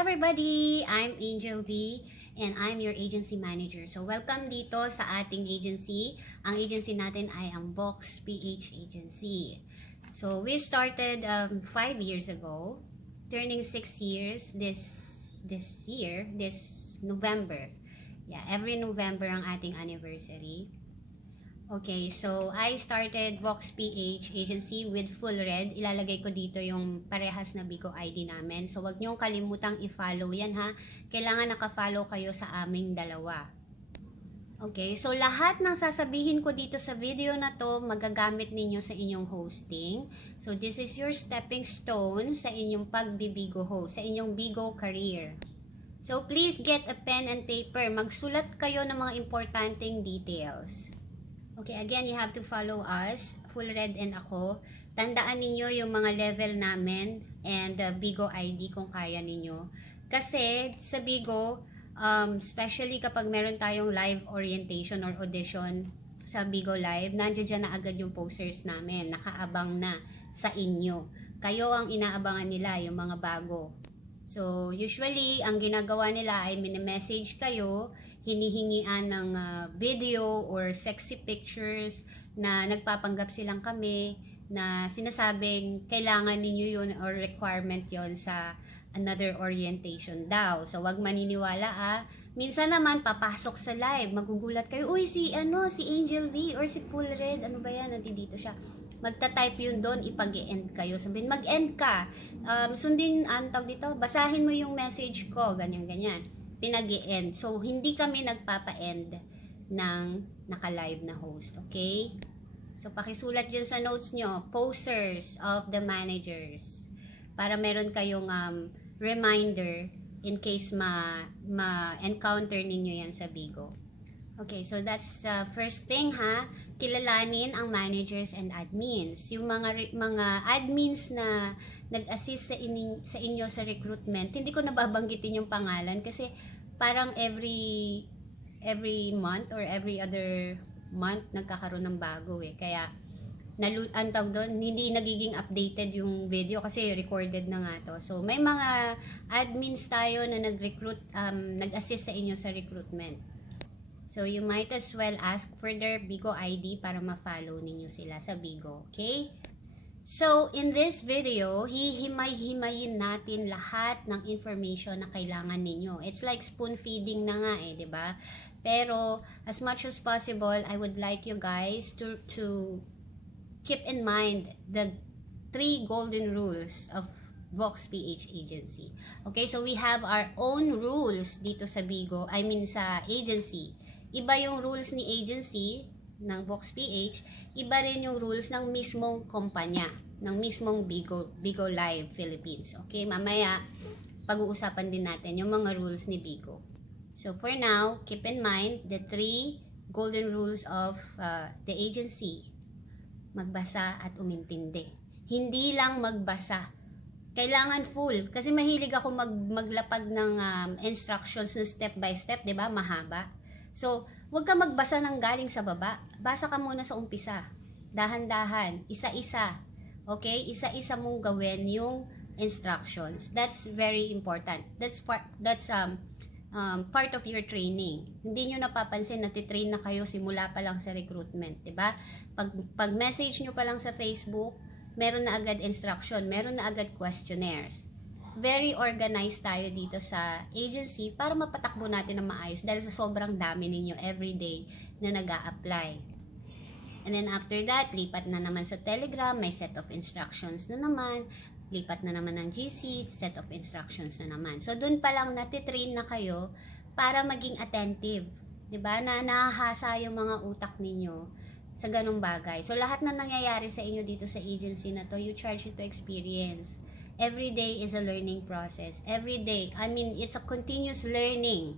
everybody! I'm Angel V and I'm your agency manager. So welcome dito sa ating agency. Ang agency natin ay ang Vox PH Agency. So we started 5 years ago, turning 6 years this November. Yeah, every November ang ating anniversary. Okay, so I started Vox PH Agency with full red. Ilalagay ko dito yung parehas na Bigo ID namin. So wag niyong kalimutang i-follow yan ha. Kailangan naka-follow kayo sa aming dalawa. Okay, so lahat ng sasabihin ko dito sa video na to, magagamit ninyo sa inyong hosting. So this is your stepping stone sa inyong pagbibigo host, sa inyong Bigo career. So please get a pen and paper. Magsulat kayo ng mga importanteng details. Okay, again, you have to follow us, Full Red and ako. Tandaan ninyo yung mga level namin and Bigo ID kung kaya ninyo. Kasi sa Bigo, especially kapag meron tayong live orientation or audition sa Bigo Live, nandiyan dyan na agad yung posters namin, nakaabang na sa inyo. Kayo ang inaabangan nila, yung mga bago. So, usually, ang ginagawa nila ay mini-message kayo, hinihingian ng video or sexy pictures na nagpapanggap silang kami na sinasabing kailangan ninyo yun or requirement yon sa another orientation daw. So, wag maniniwala Minsan naman, papasok sa live, magugulat kayo, uy, si Angel V or si Full Red, ano ba yan, nandito siya. Magta-type yun doon, ipag-end kayo. Sabihin, mag-end ka. Sundin, dito, basahin mo yung message ko, ganyan-ganyan. Pinag-end. So, hindi kami nagpapa-end ng naka-live na host. Okay? So, pakisulat dyan sa notes nyo, posters of the managers. Para meron kayong reminder in case ma-encounter ninyo yan sa Bigo. Okay, so that's first thing kilalanin ang managers and admins. Yung mga admins na nag-assist sa inyo sa recruitment, hindi ko nababanggitin yung pangalan kasi parang every month or every other month nagkakaroon ng bago Kaya hindi nagiging updated yung video kasi recorded na nga to. So may mga admins tayo na nag-assist sa inyo sa recruitment. So, you might as well ask for their Bigo ID para ma-follow ninyo sila sa Bigo. Okay? So, in this video, hihimay-himayin natin lahat ng information na kailangan ninyo. It's like spoon feeding na nga diba? Pero, as much as possible, I would like you guys to keep in mind the 3 golden rules of Vox PH Agency. Okay? So, we have our own rules dito sa Bigo, sa agency. Iba yung rules ni agency ng Vox PH, iba rin yung rules ng mismong kumpanya, ng mismong Bigo Live Philippines. Okay, mamaya pag-uusapan din natin yung mga rules ni Bigo. So for now, keep in mind the 3 golden rules of the agency. Magbasa at umintindi. Hindi lang magbasa. Kailangan full. Kasi mahilig ako maglapag ng instructions na step by step, di ba? Mahaba. So, huwag ka magbasa ng galing sa baba. Basa ka muna sa umpisa. Dahan-dahan, isa-isa. Okay? Isa-isa mong gawin yung instructions. That's very important. That's part of your training. Hindi nyo napapansin na titrain na kayo simula pa lang sa recruitment, 'di ba? Pag message nyo pa lang sa Facebook, meron na agad instruction, meron na agad questionnaires. Very organized tayo dito sa agency para mapatakbo natin ng maayos dahil sa sobrang dami ninyo everyday na nag-a-apply. And then after that, lipat na naman sa Telegram, may set of instructions na naman, lipat na naman ng GC, set of instructions na naman. So dun pa lang natitrain na kayo para maging attentive, 'di ba? Na nahahasa yung mga utak ninyo sa ganung bagay. So lahat na nangyayari sa inyo dito sa agency na to, you charge it to experience. Every day is a learning process. Every day. It's a continuous learning.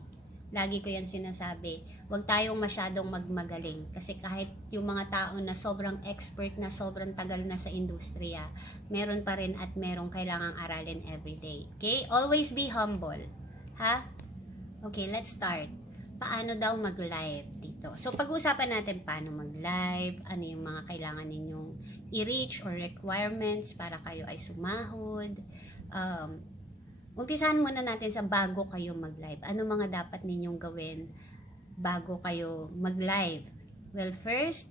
Lagi ko yan sinasabi. Huwag tayong masyadong magmagaling. Kasi kahit yung mga tao na sobrang expert na, sobrang tagal na sa industriya, meron pa rin at merong kailangang aralin every day. Okay? Always be humble. Okay, let's start. Paano daw mag-live dito? So, pag-uusapan natin paano mag-live, ano yung mga kailangan ninyong i-reach or requirements para kayo ay sumahod, umpisahan muna natin sa bago kayo mag-live. Ano mga dapat ninyong gawin bago kayo mag-live? Well, first,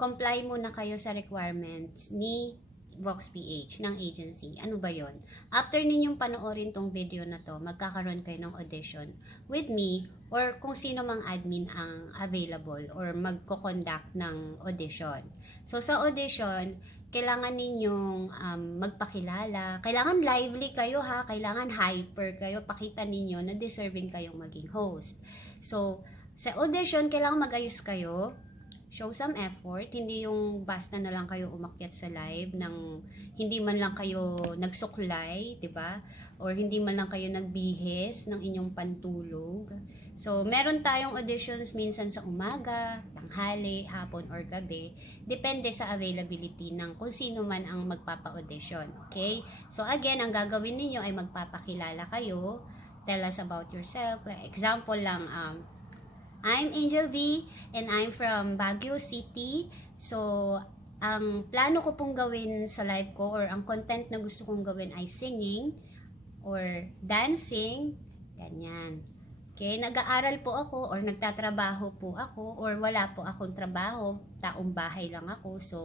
comply muna kayo sa requirements ni Vox PH ng agency. Ano ba yon? After ninyong panoorin tong video na to, magkakaroon kayo ng audition with me or kung sino mang admin ang available or magko-conduct ng audition. So sa audition, kailangan ninyong magpakilala. Kailangan lively kayo ha, kailangan hyper kayo, pakita ninyo na deserving kayong maging host. So sa audition, kailangan mag-ayos kayo. Show some effort, hindi yung basta na lang kayo umakyat sa live nang hindi man lang kayo nagsuklay, 'di ba? Or hindi man lang kayo nagbihis ng inyong pantulog. So, meron tayong auditions minsan sa umaga, tanghali, hapon or gabi, depende sa availability ng kung sino man ang magpapa-audition, okay? So, again, ang gagawin niyo ay magpapakilala kayo, tell us about yourself. Like, example lang, I'm Angel V and I'm from Baguio City. So, ang plano ko pong gawin sa live ko or ang content na gusto kong gawin ay singing or dancing, ganyan. Okay, nag-aaral po ako or nagtatrabaho po ako or wala po akong trabaho, taong bahay lang ako. So,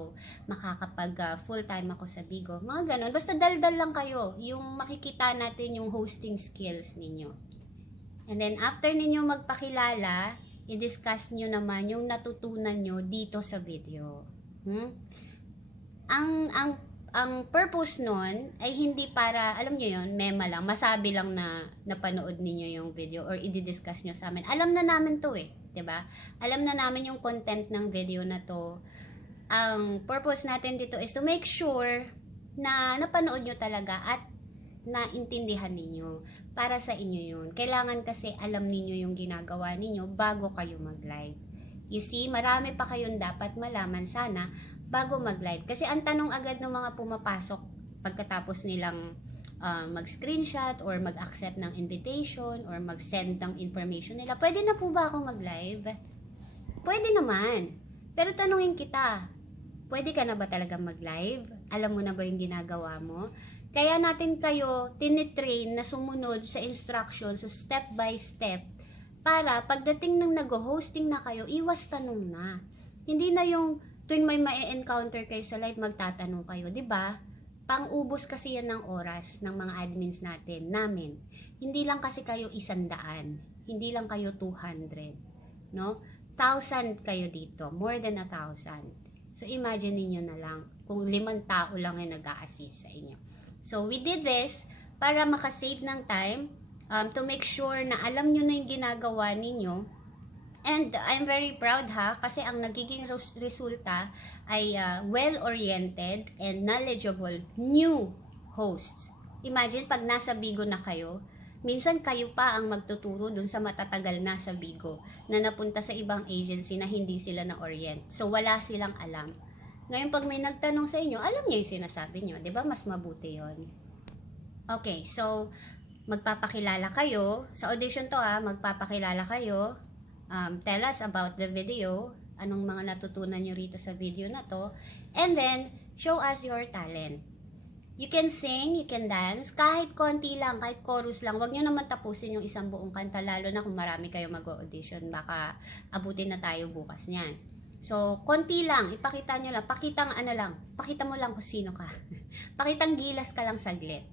makakapag full-time ako sa Bigo. Mga ganun. Basta daldal lang kayo. Yung makikita natin yung hosting skills ninyo. And then, after ninyo magpakilala, i-discuss nyo naman yung natutunan nyo dito sa video. Ang purpose nun ay hindi para, alam nyo yun, mema lang, masabi lang na napanood ninyo yung video or i-discuss nyo sa amin. Alam na namin to eh, 'di ba? Alam na namin yung content ng video na to. Ang purpose natin dito is to make sure na napanood nyo talaga at naintindihan ninyo. Para sa inyo yun. Kailangan kasi alam ninyo yung ginagawa ninyo bago kayo mag-live. You see, marami pa kayong dapat malaman sana bago mag-live. Kasi ang tanong agad ng mga pumapasok pagkatapos nilang mag-screenshot or mag-accept ng invitation or mag-send ng information nila, pwede na po ba ako mag-live? Pwede naman. Pero tanungin kita, pwede ka na ba talaga mag-live? Alam mo na ba yung ginagawa mo? Kaya natin kayo tinitrain na sumunod sa instructions, sa step by step, para pagdating ng nag-hosting na kayo, iwas tanong na. Hindi na yung tuwing may ma-encounter kayo sa live, magtatanong kayo, 'di ba? Pang-ubos kasi yan ng oras ng mga admins namin. Hindi lang kasi kayo 100, hindi lang kayo 200, no? 1,000 kayo dito, more than 1,000. So imagine niyo na lang kung 5 tao lang yung nag-a-assist sa inyo. So, we did this para makasave ng time, to make sure na alam nyo na yung ginagawa ninyo. And I'm very proud ha, kasi ang nagiging resulta ay well-oriented and knowledgeable new hosts. Imagine pag nasa Bigo na kayo, minsan kayo pa ang magtuturo dun sa matatagal na sa Bigo na napunta sa ibang agency na hindi sila na-orient. So, wala silang alam. Ngayon, pag may nagtanong sa inyo, alam niyo yung sinasabi niyo. Di ba? Mas mabuti yon. Okay, so, magpapakilala kayo. Sa audition to magpapakilala kayo. Tell us about the video. Anong mga natutunan niyo rito sa video na to. And then, show us your talent. You can sing, you can dance. Kahit konti lang, kahit chorus lang. Huwag niyo naman tapusin yung isang buong kanta. Lalo na kung marami kayo mag-audition. Baka abutin na tayo bukas niyan. So, konti lang, ipakita nyo lang, pakita mo lang kung sino ka. Pakitang gilas ka lang saglit.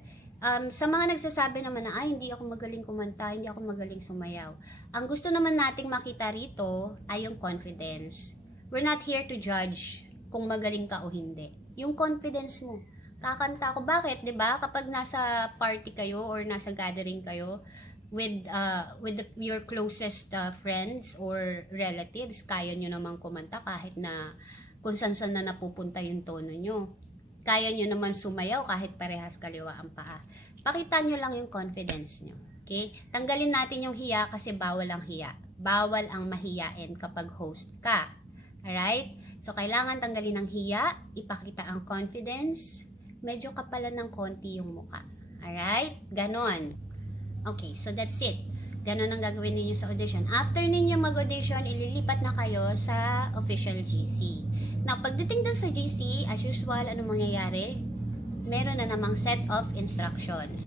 Sa mga nagsasabi naman na, hindi ako magaling kumanta, hindi ako magaling sumayaw. Ang gusto naman nating makita rito ay yung confidence. We're not here to judge kung magaling ka o hindi. Yung confidence mo. Kakanta ako, bakit? 'Di ba? Kapag nasa party kayo or nasa gathering kayo, with your closest friends or relatives, kaya nyo namang kumanta kahit na kung saan na napupunta yung tono nyo. Kaya nyo naman sumayaw kahit parehas kaliwa ang paa. Pakita nyo lang yung confidence nyo. Okay? Tanggalin natin yung hiya kasi bawal ang hiya. Bawal ang mahiyain kapag host ka. Alright? So, kailangan tanggalin ang hiya, ipakita ang confidence, medyo kapalan ng konti yung muka. Alright? Ganon. Okay, so that's it. Ganon ang gagawin ninyo sa audition. After ninyo mag-audition, ililipat na kayo sa official GC. Now, pagdating doon sa GC, as usual, ano mangyayari? Meron na namang set of instructions.